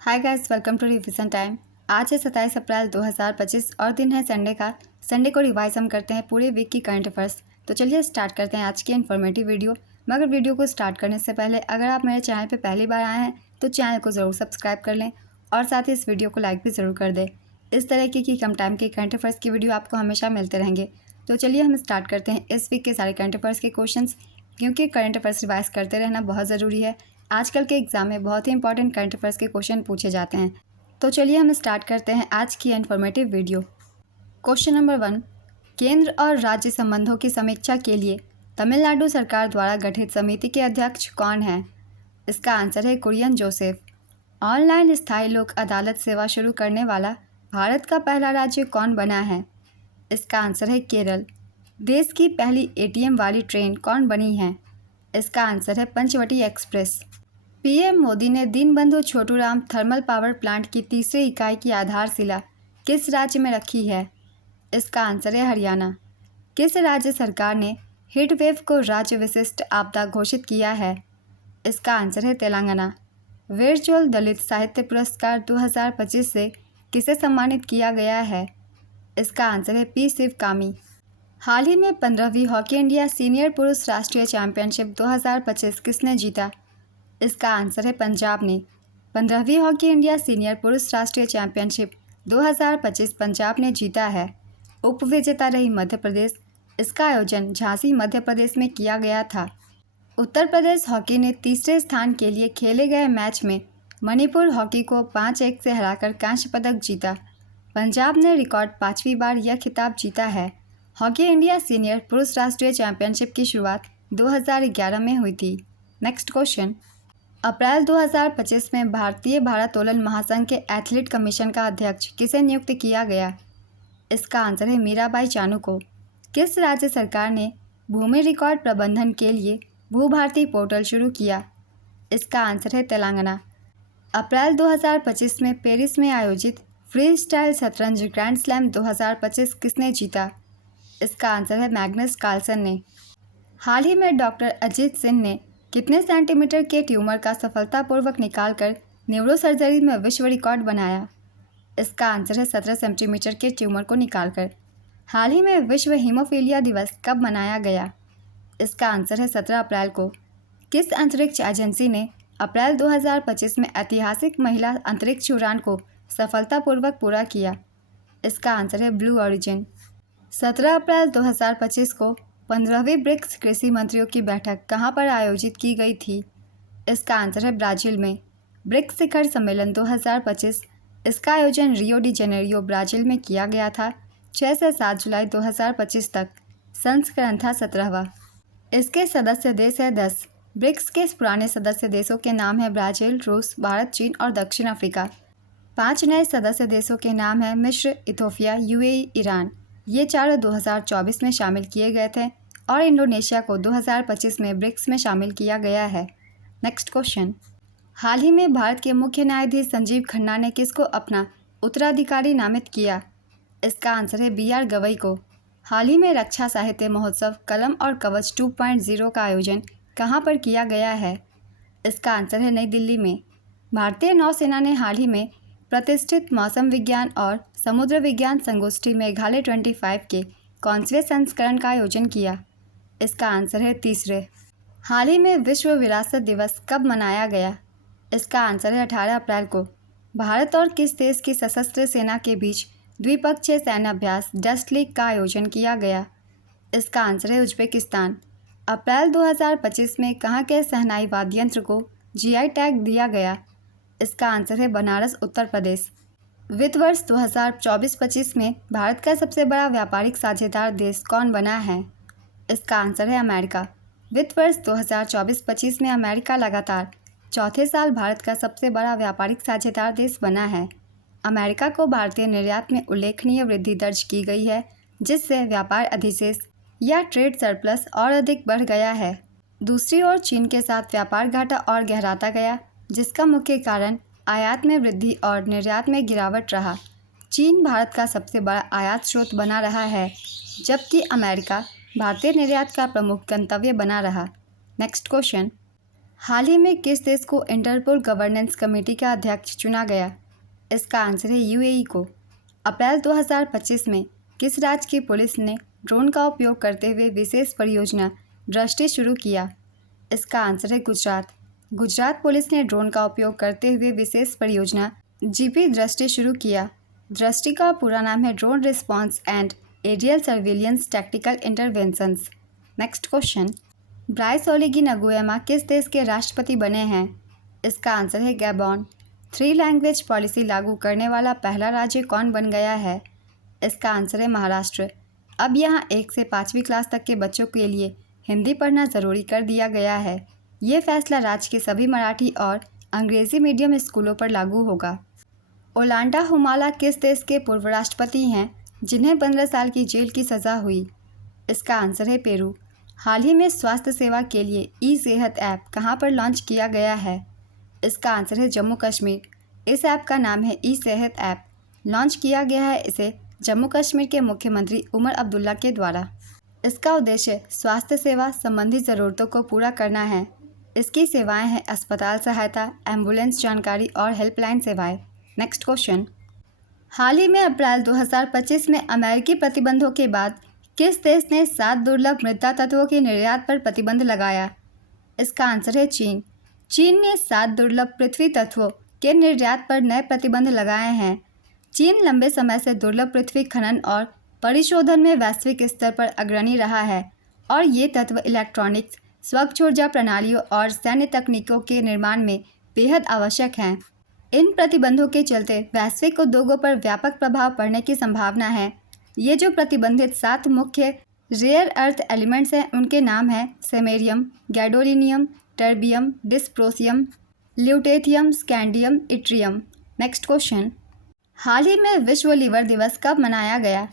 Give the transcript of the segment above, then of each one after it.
Hi guys, welcome to revision time. आज है 27 अप्रैल 2025 और दिन है संडे का। संडे को रिवाइज हम करते हैं पूरे वीक की करंट अफेयर्स। तो चलिए स्टार्ट करते हैं आज की इन्फॉर्मेटिव वीडियो। मगर वीडियो को स्टार्ट करने से पहले अगर आप मेरे चैनल पर पहली बार आए हैं तो चैनल को ज़रूर सब्सक्राइब कर लें और साथ ही इस वीडियो को लाइक भी ज़रूर कर दें। इस तरह की कम टाइम के करंट अफेयर्स की वीडियो आपको हमेशा मिलते रहेंगे। तो चलिए हम स्टार्ट करते हैं इस वीक के सारे करंट अफेयर्स के क्वेश्चन, क्योंकि करंट अफेयर्स रिवाइज करते रहना बहुत ज़रूरी है। आजकल के एग्जाम में बहुत ही इंपॉर्टेंट करंट अफेयर्स के क्वेश्चन पूछे जाते हैं। तो चलिए हम स्टार्ट करते हैं आज की इन्फॉर्मेटिव वीडियो। क्वेश्चन नंबर 1, केंद्र और राज्य संबंधों की समीक्षा के लिए तमिलनाडु सरकार द्वारा गठित समिति के अध्यक्ष कौन है? इसका आंसर है कुरियन जोसेफ। ऑनलाइन स्थायी लोक अदालत सेवा शुरू करने वाला भारत का पहला राज्य कौन बना है? इसका आंसर है केरल। देश की पहली एटीएम वाली ट्रेन कौन बनी है? इसका आंसर है पंचवटी एक्सप्रेस। पीएम मोदी ने Deenbandhu Chhoturam thermal power plant की तीसरी इकाई की आधारशिला किस राज्य में रखी है? इसका आंसर है हरियाणा। किस राज्य सरकार ने हीट वेव को राज्य विशिष्ट आपदा घोषित किया है? इसका आंसर है तेलंगाना। वीरचोल दलित साहित्य पुरस्कार 2025 से किसे सम्मानित किया गया है? इसका आंसर है पी शिवकामी। हाल ही में 15वीं हॉकी इंडिया सीनियर पुरुष राष्ट्रीय चैंपियनशिप 2025 किसने जीता? इसका आंसर है पंजाब ने। 15वीं हॉकी इंडिया सीनियर पुरुष राष्ट्रीय चैंपियनशिप 2025 पंजाब ने जीता है। उपविजेता रही मध्य प्रदेश। इसका आयोजन झांसी मध्य प्रदेश में किया गया था। उत्तर प्रदेश हॉकी ने तीसरे स्थान के लिए खेले गए मैच में मणिपुर हॉकी को 5-1 से हराकर कांस्य पदक जीता। पंजाब ने रिकॉर्ड 5वीं बार यह खिताब जीता है। हॉकी इंडिया सीनियर पुरुष राष्ट्रीय चैंपियनशिप की शुरुआत 2011 में हुई थी। नेक्स्ट क्वेश्चन, अप्रैल 2025 में भारतीय भारोत्तोलन महासंघ के एथलीट कमीशन का अध्यक्ष किसे नियुक्त किया गया? इसका आंसर है मीराबाई चानू को। किस राज्य सरकार ने भूमि रिकॉर्ड प्रबंधन के लिए भूभारती पोर्टल शुरू किया? इसका आंसर है तेलंगाना। अप्रैल 2025 में पेरिस में आयोजित फ्री स्टाइल शतरंज ग्रैंड स्लैम 2025 किसने जीता? इसका आंसर है मैग्नस कार्लसन ने। हाल ही में डॉक्टर अजीत सिंह ने कितने सेंटीमीटर के ट्यूमर का सफलतापूर्वक निकालकर न्यूरो सर्जरी में विश्व रिकॉर्ड बनाया? इसका आंसर है 17 सेंटीमीटर के ट्यूमर को निकालकर। हाल ही में विश्व हीमोफीलिया दिवस कब मनाया गया? इसका आंसर है 17 अप्रैल को। किस अंतरिक्ष एजेंसी ने अप्रैल 2025 में ऐतिहासिक महिला अंतरिक्ष उड़ान को सफलतापूर्वक पूरा किया? इसका आंसर है ब्लू ओरिजिन। 17 अप्रैल 2025 को 15वीं ब्रिक्स कृषि मंत्रियों की बैठक कहां पर आयोजित की गई थी? इसका आंसर है ब्राज़ील में। ब्रिक्स शिखर सम्मेलन 2025, इसका आयोजन रियो डी जेनेरियो ब्राज़ील में किया गया था। 6 से 7 जुलाई 2025 तक। संस्करण था 17वां। इसके सदस्य देश है 10। ब्रिक्स के पुराने सदस्य देशों के नाम है ब्राज़ील, रूस, भारत, चीन और दक्षिण अफ्रीका। 5 नए सदस्य देशों के नाम है मिस्र, इथोपिया, यूएई, ईरान। ये चारों 2024 में शामिल किए गए थे और इंडोनेशिया को 2025 में ब्रिक्स में शामिल किया गया है। नेक्स्ट क्वेश्चन, हाल ही में भारत के मुख्य न्यायाधीश संजीव खन्ना ने किसको अपना उत्तराधिकारी नामित किया? इसका आंसर है बी आर गवई को। हाल ही में रक्षा साहित्य महोत्सव कलम और कवच 2.0 का आयोजन कहाँ पर किया गया है? इसका आंसर है नई दिल्ली में। भारतीय नौसेना ने हाल ही में प्रतिष्ठित मौसम विज्ञान और समुद्र विज्ञान संगोष्ठी मेघालय 25 के कौनसवें संस्करण का आयोजन किया? इसका आंसर है तीसरे। हाल ही में विश्व विरासत दिवस कब मनाया गया? इसका आंसर है 18 अप्रैल को। भारत और किस देश की सशस्त्र सेना के बीच द्विपक्षीय सैन्य अभ्यास डस्ट लीग का आयोजन किया गया? इसका आंसर है उज्बेकिस्तान। अप्रैल 2025 में कहाँ के शहनाई वाद्य यंत्र को जीआई टैग दिया गया? इसका आंसर है बनारस, उत्तर प्रदेश। वित्त वर्ष 2024-25 में भारत का सबसे बड़ा व्यापारिक साझेदार देश कौन बना है? इसका आंसर है अमेरिका। वित्त वर्ष 2024-25 में अमेरिका लगातार चौथे साल भारत का सबसे बड़ा व्यापारिक साझेदार देश बना है। अमेरिका को भारतीय निर्यात में उल्लेखनीय वृद्धि दर्ज की गई है, जिससे व्यापार अधिशेष या ट्रेड सरप्लस और अधिक बढ़ गया है। दूसरी ओर चीन के साथ व्यापार घाटा और गहराता गया, जिसका मुख्य कारण आयात में वृद्धि और निर्यात में गिरावट रहा। चीन भारत का सबसे बड़ा आयात स्रोत बना रहा है, जबकि अमेरिका भारतीय निर्यात का प्रमुख गंतव्य बना रहा। नेक्स्ट क्वेश्चन, हाल ही में किस देश को इंटरपोल गवर्नेंस कमेटी का अध्यक्ष चुना गया? इसका आंसर है यूएई को। अप्रैल 2025 में किस राज्य की पुलिस ने ड्रोन का उपयोग करते हुए विशेष परियोजना दृष्टि शुरू किया? इसका आंसर है गुजरात। गुजरात पुलिस ने ड्रोन का उपयोग करते हुए विशेष परियोजना जीपी दृष्टि शुरू किया। दृष्टि का पूरा नाम है drone response and aerial surveillance tactical interventions. Next question, Brice Oligui Nguema किस देश के राष्ट्रपति बने हैं? इसका आंसर है गैबॉन। 3 लैंग्वेज पॉलिसी लागू करने वाला पहला राज्य कौन बन गया है? इसका आंसर है महाराष्ट्र। अब यहाँ 1 से 5वीं क्लास तक के बच्चों के लिए हिंदी पढ़ना ज़रूरी कर दिया गया है। ये फैसला राज्य के सभी मराठी और अंग्रेज़ी मीडियम स्कूलों पर लागू होगा। ओलांडा हुमाला किस देश के पूर्व राष्ट्रपति हैं जिन्हें 15 साल की जेल की सज़ा हुई? इसका आंसर है पेरू। हाल ही में स्वास्थ्य सेवा के लिए ई सेहत ऐप कहां पर लॉन्च किया गया है? इसका आंसर है जम्मू कश्मीर। इस ऐप का नाम है ई सेहत ऐप। लॉन्च किया गया है इसे जम्मू कश्मीर के मुख्यमंत्री उमर अब्दुल्ला के द्वारा। इसका उद्देश्य स्वास्थ्य सेवा संबंधी ज़रूरतों को पूरा करना है। इसकी सेवाएं हैं अस्पताल सहायता, एम्बुलेंस जानकारी और हेल्पलाइन सेवाएं। नेक्स्ट क्वेश्चन, हाल ही में अप्रैल 2025 में अमेरिकी प्रतिबंधों के बाद किस देश ने 7 दुर्लभ मृदा तत्वों के निर्यात पर प्रतिबंध लगाया? इसका आंसर है चीन। चीन ने 7 दुर्लभ पृथ्वी तत्वों के निर्यात पर नए प्रतिबंध लगाए हैं। चीन लंबे समय से दुर्लभ पृथ्वी खनन और परिशोधन में वैश्विक स्तर पर अग्रणी रहा है और ये तत्व इलेक्ट्रॉनिक्स, स्वच्छ ऊर्जा प्रणालियों और सैन्य तकनीकों के निर्माण में बेहद आवश्यक हैं। इन प्रतिबंधों के चलते वैश्विक उद्योगों पर व्यापक प्रभाव पड़ने की संभावना है। ये जो प्रतिबंधित 7 मुख्य रेयर अर्थ एलिमेंट्स हैं उनके नाम हैं samarium, gadolinium, terbium, dysprosium, lutetium, scandium, yttrium. Next question, हाल ही में विश्व लीवर दिवस कब मनाया गया?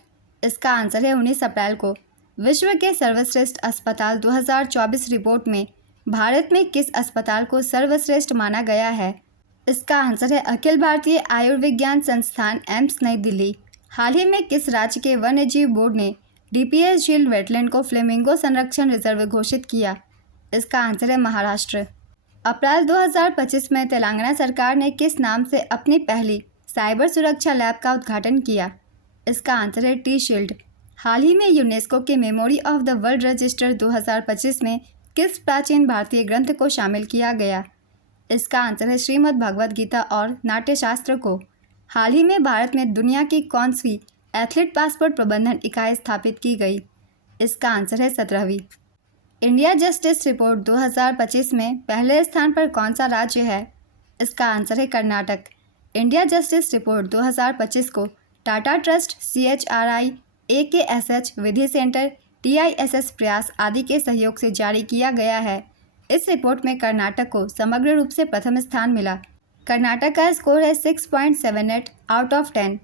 इसका आंसर है 19 अप्रैल को। विश्व के सर्वश्रेष्ठ अस्पताल 2024 रिपोर्ट में भारत में किस अस्पताल को सर्वश्रेष्ठ माना गया है? इसका आंसर है अखिल भारतीय आयुर्विज्ञान संस्थान एम्स नई दिल्ली। हाल ही में किस राज्य के वन्यजीव बोर्ड ने डीपीएस झील वेटलैंड को फ्लेमिंगो संरक्षण रिजर्व घोषित किया? इसका आंसर है महाराष्ट्र। अप्रैल 2025 में तेलंगाना सरकार ने किस नाम से अपनी पहली साइबर सुरक्षा लैब का उद्घाटन किया? इसका आंसर है टी शील्ड। हाल ही में यूनेस्को के memory of the world register 2025 में किस प्राचीन भारतीय ग्रंथ को शामिल किया गया? इसका आंसर है श्रीमद् भगवद गीता और नाट्यशास्त्र को। हाल ही में भारत में दुनिया की कौन सी एथलीट पासपोर्ट प्रबंधन इकाई स्थापित की गई? इसका आंसर है 17वीं। इंडिया जस्टिस रिपोर्ट 2025 में पहले स्थान पर कौन सा राज्य है? इसका आंसर है कर्नाटक। इंडिया जस्टिस रिपोर्ट 2025 को टाटा ट्रस्ट, CHRI, AKSH विधि सेंटर, TISS प्रयास आदि के सहयोग से जारी किया गया है। इस रिपोर्ट में कर्नाटक को समग्र रूप से प्रथम स्थान मिला। कर्नाटक का स्कोर है 6.78 आउट ऑफ 10।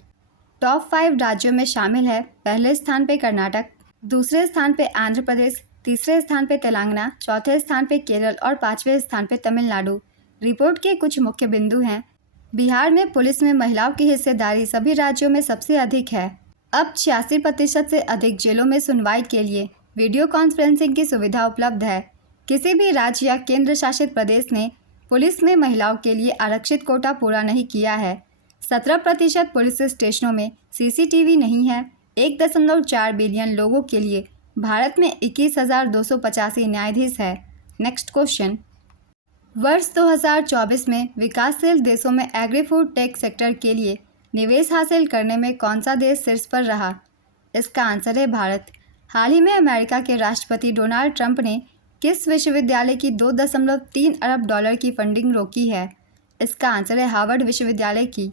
टॉप 5 राज्यों में शामिल है पहले स्थान पे कर्नाटक, दूसरे स्थान पे आंध्र प्रदेश, तीसरे स्थान पे तेलंगाना, चौथे स्थान पे केरल और 5वें स्थान पे तमिलनाडु। रिपोर्ट के कुछ मुख्य बिंदु हैं। बिहार में पुलिस में महिलाओं की हिस्सेदारी सभी राज्यों में सबसे अधिक है। अब 86% से अधिक जेलों में सुनवाई के लिए वीडियो कॉन्फ्रेंसिंग की सुविधा उपलब्ध है। किसी भी राज्य या केंद्र शासित प्रदेश ने पुलिस में महिलाओं के लिए आरक्षित कोटा पूरा नहीं किया है। 17% पुलिस स्टेशनों में CCTV नहीं है। 1.4 बिलियन लोगों के लिए भारत में 21,285 न्यायाधीश है। नेक्स्ट क्वेश्चन, वर्ष 2024 में विकासशील देशों में एग्री फूड टेक सेक्टर के लिए निवेश हासिल करने में कौन सा देश शीर्ष पर रहा? इसका आंसर है भारत। हाल ही में अमेरिका के राष्ट्रपति डोनाल्ड ट्रंप ने किस विश्वविद्यालय की $2.3 अरब की फंडिंग रोकी है? इसका आंसर है हार्वर्ड विश्वविद्यालय की।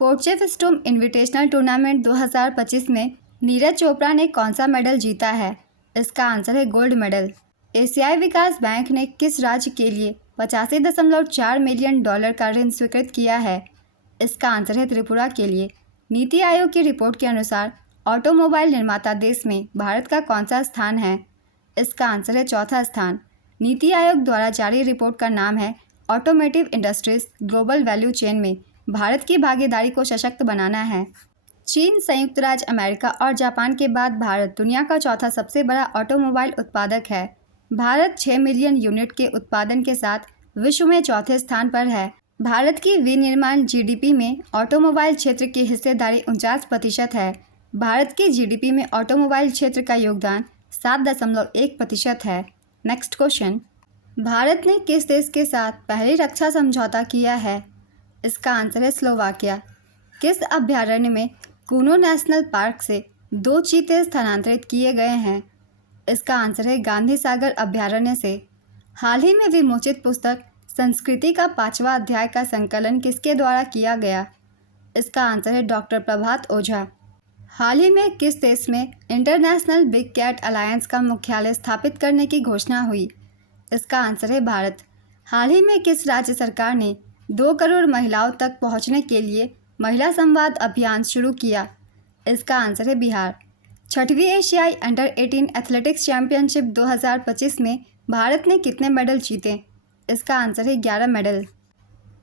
पोर्चेफस्ट्रूम इन्विटेशनल टूर्नामेंट 2025 में नीरज चोपड़ा ने कौन सा मेडल जीता है? इसका आंसर है गोल्ड मेडल। एशियाई विकास बैंक ने किस राज्य के लिए 85.4 मिलियन डॉलर का ऋण स्वीकृत किया है? इसका आंसर है त्रिपुरा के लिए। नीति आयोग की रिपोर्ट के अनुसार ऑटोमोबाइल निर्माता देश में भारत का कौन सा स्थान है? इसका आंसर है चौथा स्थान। नीति आयोग द्वारा जारी रिपोर्ट का नाम है automotive industries global value chain में भारत की भागीदारी को सशक्त बनाना है। चीन, संयुक्त राज्य अमेरिका और जापान के बाद भारत दुनिया का चौथा सबसे बड़ा ऑटोमोबाइल उत्पादक है। भारत 6 मिलियन यूनिट के उत्पादन के साथ विश्व में चौथे स्थान पर है। भारत की विनिर्माण जीडीपी में ऑटोमोबाइल क्षेत्र की हिस्सेदारी 49% है। भारत की जीडीपी में ऑटोमोबाइल क्षेत्र का योगदान 7.1% है। नेक्स्ट क्वेश्चन, भारत ने किस देश के साथ पहले रक्षा समझौता किया है? इसका आंसर है स्लोवाकिया। किस अभयारण्य में कूनो नेशनल पार्क से 2 चीते स्थानांतरित किए गए हैं? इसका आंसर है गांधी सागर अभयारण्य से। हाल ही में विमोचित पुस्तक संस्कृति का 5वां अध्याय का संकलन किसके द्वारा किया गया? इसका आंसर है डॉक्टर प्रभात ओझा। हाल ही में किस देश में इंटरनेशनल बिग कैट अलायंस का मुख्यालय स्थापित करने की घोषणा हुई? इसका आंसर है भारत। हाल ही में किस राज्य सरकार ने 2 करोड़ महिलाओं तक पहुंचने के लिए महिला संवाद अभियान शुरू किया? इसका आंसर है बिहार। 6वीं एशियाई अंडर 18 एथलेटिक्स चैंपियनशिप 2025 में भारत ने कितने मेडल जीते? इसका आंसर है 11 मेडल।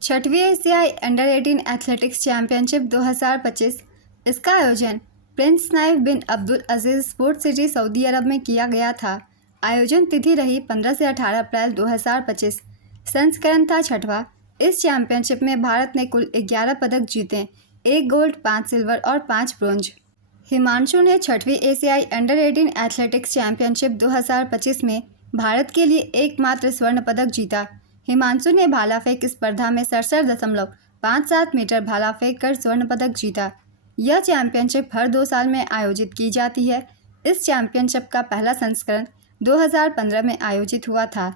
6वीं एशियाई अंडर 18 एथलेटिक्स चैंपियनशिप 2025 इसका आयोजन प्रिंस नाइफ बिन अब्दुल अजीज़ स्पोर्ट्स सिटी सऊदी अरब में किया गया था। आयोजन तिथि रही 15 से 18 अप्रैल 2025। संस्करण था 6वां। इस चैंपियनशिप में भारत ने कुल 11 पदक जीते, 1 गोल्ड, 5 सिल्वर और 5 ब्रोंज। हिमांशु ने 6वीं एशियाई अंडर 18 एथलेटिक्स चैंपियनशिप 2025 में भारत के लिए एकमात्र स्वर्ण पदक जीता। हिमांशु ने भाला फेंक स्पर्धा में 67.57 मीटर भाला फेंक कर स्वर्ण पदक जीता। यह चैंपियनशिप हर 2 साल में आयोजित की जाती है। इस चैंपियनशिप का पहला संस्करण 2015 में आयोजित हुआ था।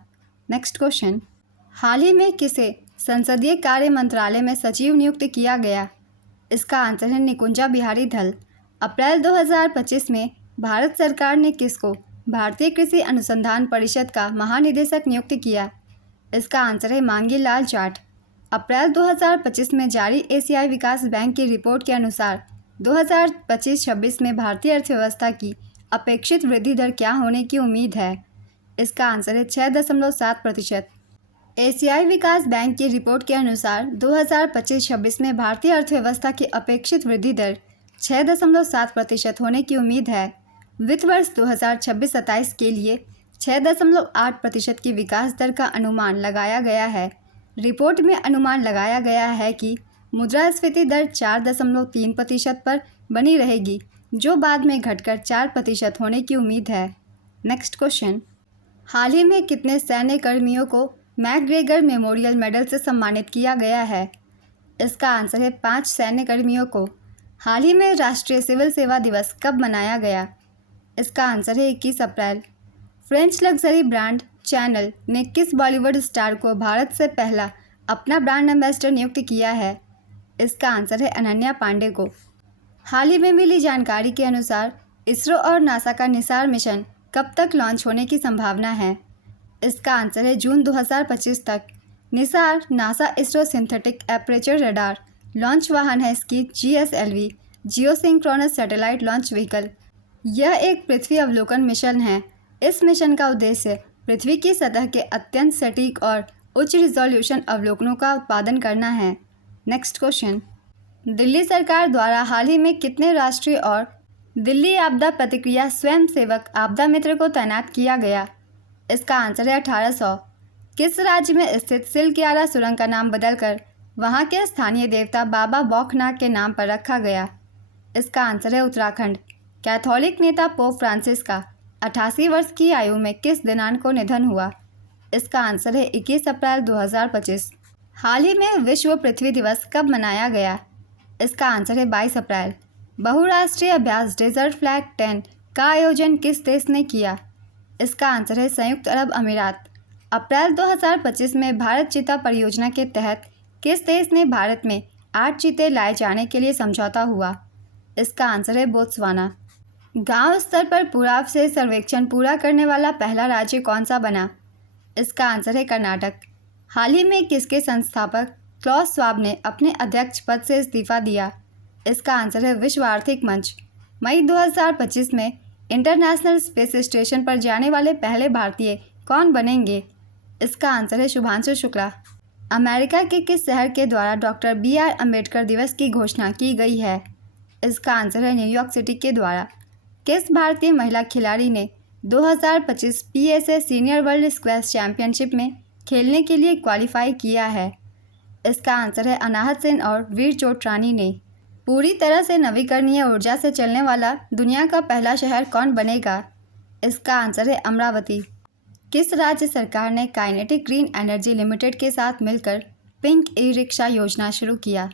नेक्स्ट क्वेश्चन, हाल ही में किसे संसदीय कार्य मंत्रालय में सचिव नियुक्त किया गया? इसका आंसर है निकुंजा बिहारी धल। अप्रैल 2025 में भारत सरकार ने किसको भारतीय कृषि अनुसंधान परिषद का महानिदेशक नियुक्त किया? इसका आंसर है मांगी लाल जाट। अप्रैल 2025 में जारी एशियाई विकास बैंक की रिपोर्ट के अनुसार 2025-26 में भारतीय अर्थव्यवस्था की अपेक्षित वृद्धि दर क्या होने की उम्मीद है? इसका आंसर है 6.7%। एशियाई विकास बैंक की रिपोर्ट के अनुसार 2025-26 में भारतीय अर्थव्यवस्था की अपेक्षित वृद्धि दर 6.7% होने की उम्मीद है। वित्त वर्ष 2026-27 के लिए 6.8% की विकास दर का अनुमान लगाया गया है। रिपोर्ट में अनुमान लगाया गया है कि मुद्रास्फीति दर 4.3% पर बनी रहेगी, जो बाद में घटकर 4% होने की उम्मीद है। नेक्स्ट क्वेश्चन, हाल ही में कितने सैन्य कर्मियों को मैकग्रेगर मेमोरियल मेडल से सम्मानित किया गया है? इसका आंसर है 5 सैन्य कर्मियों को। हाल ही में राष्ट्रीय सिविल सेवा दिवस कब मनाया गया? इसका आंसर है 21 अप्रैल। फ्रेंच लग्जरी ब्रांड चैनल ने किस बॉलीवुड स्टार को भारत से पहला अपना ब्रांड एम्बेसडर नियुक्त किया है? इसका आंसर है अनन्या पांडे को। हाल ही में मिली जानकारी के अनुसार इसरो और नासा का निसार मिशन कब तक लॉन्च होने की संभावना है? इसका आंसर है जून 2025 तक। Nisar NASA ISRO synthetic aperture radar launch वाहन है इसकी GSLV geosynchronous satellite launch vehicle. यह एक पृथ्वी अवलोकन मिशन है। इस मिशन का उद्देश्य पृथ्वी की सतह के अत्यंत सटीक और उच्च रिजोल्यूशन अवलोकनों का उत्पादन करना है। नेक्स्ट क्वेश्चन, दिल्ली सरकार द्वारा हाल ही में कितने राष्ट्रीय और दिल्ली आपदा प्रतिक्रिया स्वयंसेवक आपदा मित्र को तैनात किया गया? इसका आंसर है 1800। किस राज्य में स्थित सिलक्यारा सुरंग का नाम बदलकर वहां के स्थानीय देवता बाबा बौखनाथ के नाम पर रखा गया? इसका आंसर है उत्तराखंड। कैथोलिक नेता पोप फ्रांसिस का 88 वर्ष की आयु में किस दिनांक को निधन हुआ? इसका आंसर है 21 अप्रैल 2025। हाल ही में विश्व पृथ्वी दिवस कब मनाया गया? इसका आंसर है 22 अप्रैल। बहुराष्ट्रीय अभ्यास डेजर्ट फ्लैग 10 का आयोजन किस देश ने किया? इसका आंसर है संयुक्त अरब अमीरात। अप्रैल 2025 में भारत चीता परियोजना के तहत किस देश ने भारत में 8 चीते लाए जाने के लिए समझौता हुआ? इसका आंसर है बोत्सवाना। गांव स्तर पर पुराव से सर्वेक्षण पूरा करने वाला पहला राज्य कौन सा बना? इसका आंसर है कर्नाटक। हाल ही में किसके संस्थापक क्लॉस श्वाब ने अपने अध्यक्ष पद से इस्तीफा दिया? इसका आंसर है विश्व आर्थिक मंच। मई 2025 में इंटरनेशनल स्पेस स्टेशन पर जाने वाले पहले भारतीय कौन बनेंगे? इसका आंसर है शुभांशु शुक्ला। अमेरिका के किस शहर के द्वारा डॉक्टर BR अम्बेडकर दिवस की घोषणा की गई है? इसका आंसर है न्यूयॉर्क सिटी के द्वारा। किस भारतीय महिला खिलाड़ी ने 2025 PSA senior world squash championship में खेलने के लिए क्वालिफाई किया है? इसका आंसर है अनाहत सेन और वीर चोटरानी ने। पूरी तरह से नवीकरणीय ऊर्जा से चलने वाला दुनिया का पहला शहर कौन बनेगा? इसका आंसर है अमरावती। किस राज्य सरकार ने काइनेटिक ग्रीन एनर्जी लिमिटेड के साथ मिलकर पिंक ई रिक्शा योजना शुरू किया?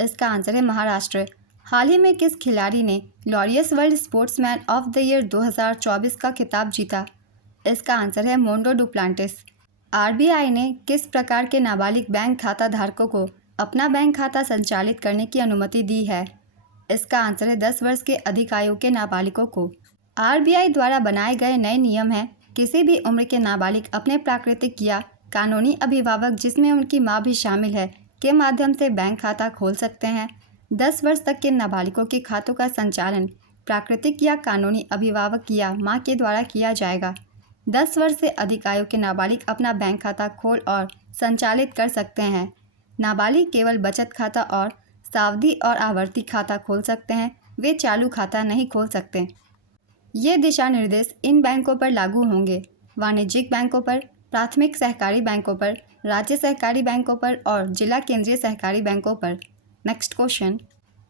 इसका आंसर है महाराष्ट्र। हाल ही में किस खिलाड़ी ने Laureus world sportsman of the year 2024 का खिताब जीता? इसका आंसर है मोंडो डुप्लांटिस। आरबीआई ने किस प्रकार के नाबालिग बैंक खाता धारकों को अपना बैंक खाता संचालित करने की अनुमति दी है? इसका आंसर है 10 वर्ष के अधिक आयु के नाबालिगों को। आरबीआई द्वारा बनाए गए नए नियम हैं, किसी भी उम्र के नाबालिग अपने प्राकृतिक या कानूनी अभिभावक जिसमें उनकी मां भी शामिल है के माध्यम से बैंक खाता खोल सकते हैं। 10 वर्ष तक के नाबालिगों के खातों का संचालन प्राकृतिक या कानूनी अभिभावक या मां के द्वारा किया जाएगा। 10 वर्ष से अधिक आयु के नाबालिग अपना बैंक खाता खोल और संचालित कर सकते हैं। नाबालिग केवल बचत खाता और सावधि और आवर्ती खाता खोल सकते हैं, वे चालू खाता नहीं खोल सकते। ये दिशा निर्देश इन बैंकों पर लागू होंगे: वाणिज्यिक बैंकों पर, प्राथमिक सहकारी बैंकों पर, राज्य सहकारी बैंकों पर और जिला केंद्रीय सहकारी बैंकों पर। नेक्स्ट क्वेश्चन,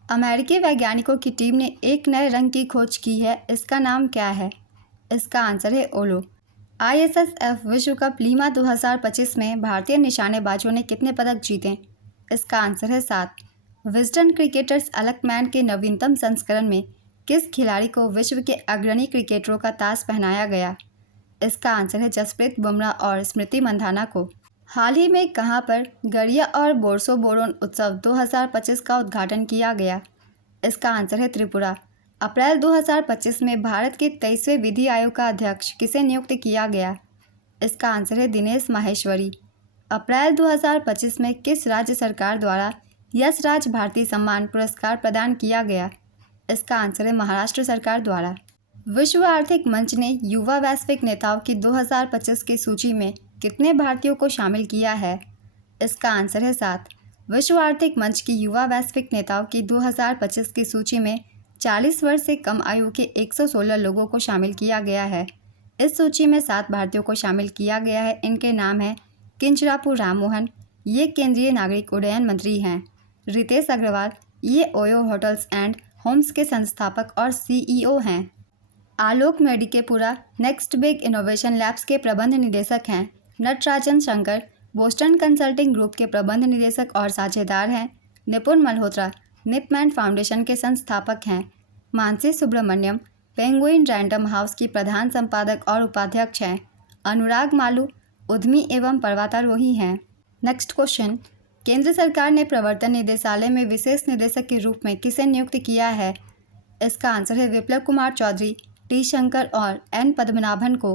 अमेरिकी वैज्ञानिकों की टीम ने एक नए रंग की खोज की है, इसका नाम क्या है? इसका आंसर है ओलो। ISSF विश्व कप लीमा 2025 में भारतीय निशानेबाजों ने कितने पदक जीते? इसका आंसर है 7। विजडन क्रिकेटर्स अलकमैन के नवीनतम संस्करण में किस खिलाड़ी को विश्व के अग्रणी क्रिकेटरों का ताज पहनाया गया? इसका आंसर है जसप्रीत बुमराह और स्मृति मंधाना को। हाल ही में कहां पर गरिया और बोरसो बोरोन उत्सव 2025 का उद्घाटन किया गया? इसका आंसर है त्रिपुरा। अप्रैल 2025 में भारत के 23वें विधि आयोग का अध्यक्ष किसे नियुक्त किया गया? इसका आंसर है दिनेश माहेश्वरी। अप्रैल 2025 में किस राज्य सरकार द्वारा यश राज भारती सम्मान पुरस्कार प्रदान किया गया? इसका आंसर है महाराष्ट्र सरकार द्वारा। विश्व आर्थिक मंच ने युवा वैश्विक नेताओं की 2025 की सूची में कितने भारतीयों को शामिल किया है? इसका आंसर है 7। विश्व आर्थिक मंच की युवा वैश्विक नेताओं की 2025 की सूची में 40 वर्ष से कम आयु के 116 लोगों को शामिल किया गया है। इस सूची में 7 भारतीयों को शामिल किया गया है। इनके नाम हैं किंचरापू राममोहन, ये केंद्रीय नागरिक उड्डयन मंत्री हैं। रितेश अग्रवाल, ये ओयो होटल्स एंड होम्स के संस्थापक और CEO हैं। आलोक मेडिकेपुरा नेक्स्ट बिग इनोवेशन लैब्स के प्रबंध निदेशक हैं। Natarajan Shankar Boston consulting group के प्रबंध निदेशक और साझेदार हैं। निपुण मल्होत्रा निपमैन फाउंडेशन के संस्थापक हैं। Mansi Subramaniam Penguin Random House की प्रधान संपादक और उपाध्यक्ष हैं। अनुराग मालू उद्यमी एवं पर्वतारोही हैं। नेक्स्ट क्वेश्चन, केंद्र सरकार ने प्रवर्तन निदेशालय में विशेष निदेशक के रूप में किसे नियुक्त किया है? इसका आंसर है विप्लव कुमार चौधरी, टी शंकर और N पद्मनाभन को।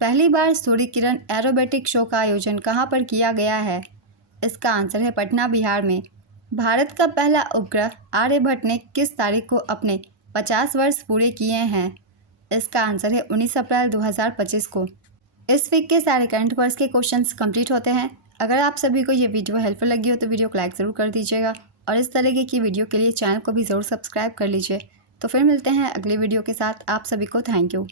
पहली बार सूर्य किरण एरोबेटिक शो का आयोजन कहां पर किया गया है? इसका आंसर है पटना, बिहार में। भारत का पहला उपग्रह आर्यभट्ट ने किस तारीख को अपने 50 वर्ष पूरे किए हैं? इसका आंसर है 19 अप्रैल 2025 को। इस वीक के सारे करंट अफेयर्स के क्वेश्चंस कंप्लीट होते हैं। अगर आप सभी को ये वीडियो हेल्पफुल लगी हो तो वीडियो को लाइक ज़रूर कर दीजिएगा और इस तरीके की वीडियो के लिए चैनल को भी ज़रूर सब्सक्राइब कर लीजिए। तो फिर मिलते हैं अगली वीडियो के साथ। आप सभी को थैंक यू।